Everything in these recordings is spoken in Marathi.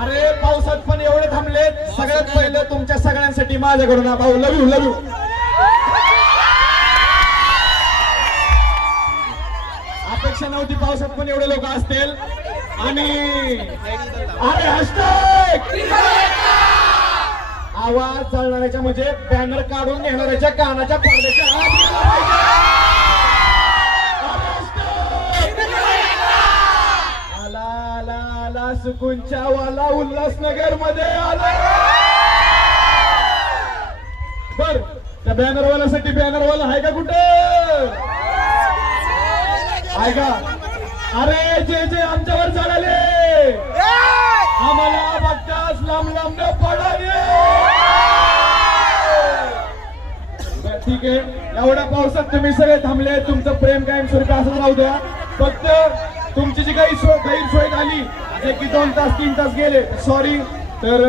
अरे पावसात पण एवढे थांबले. सगळ्यात पहिलं तुमच्या सगळ्यांसाठी माझ्याकडून भाऊ लव यू. अपेक्षा नव्हती पावसात पण एवढे लोक असतील. आणि अरे हॅशटॅग आवाज चालणाऱ्याच्या म्हणजे बॅनर काढून नेणाऱ्याच्या कानाच्या पडद्याच्या आला सुकूनच्या वाला उल्हासनगर मध्ये आला. बर त्या बॅनरवाल्यासाठी बॅनरवाला आहे का कुठे आहे का? अरे जे आमच्यावर चढाले आम्हाला बघताच लांब लांब पडाले. ठीक आहे, एवढ्या पावसात तुम्ही सगळे थांबले. तुमचं प्रेम कायमस्वरूपी असंच राहू द्या. फक्त तुमची जी काही गैरसोय झाली जे की 2 तास 3 तास गेले सॉरी. तर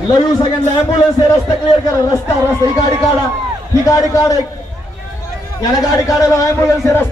लव यू सगळ्यांना. ऍम्ब्युलन्स हे रस्ता क्लिअर करा. रस्ता ही गाडी काढा. ही गाडी काढा. याला गाडी काढायला ऍम्ब्युलन्स हे रस्ता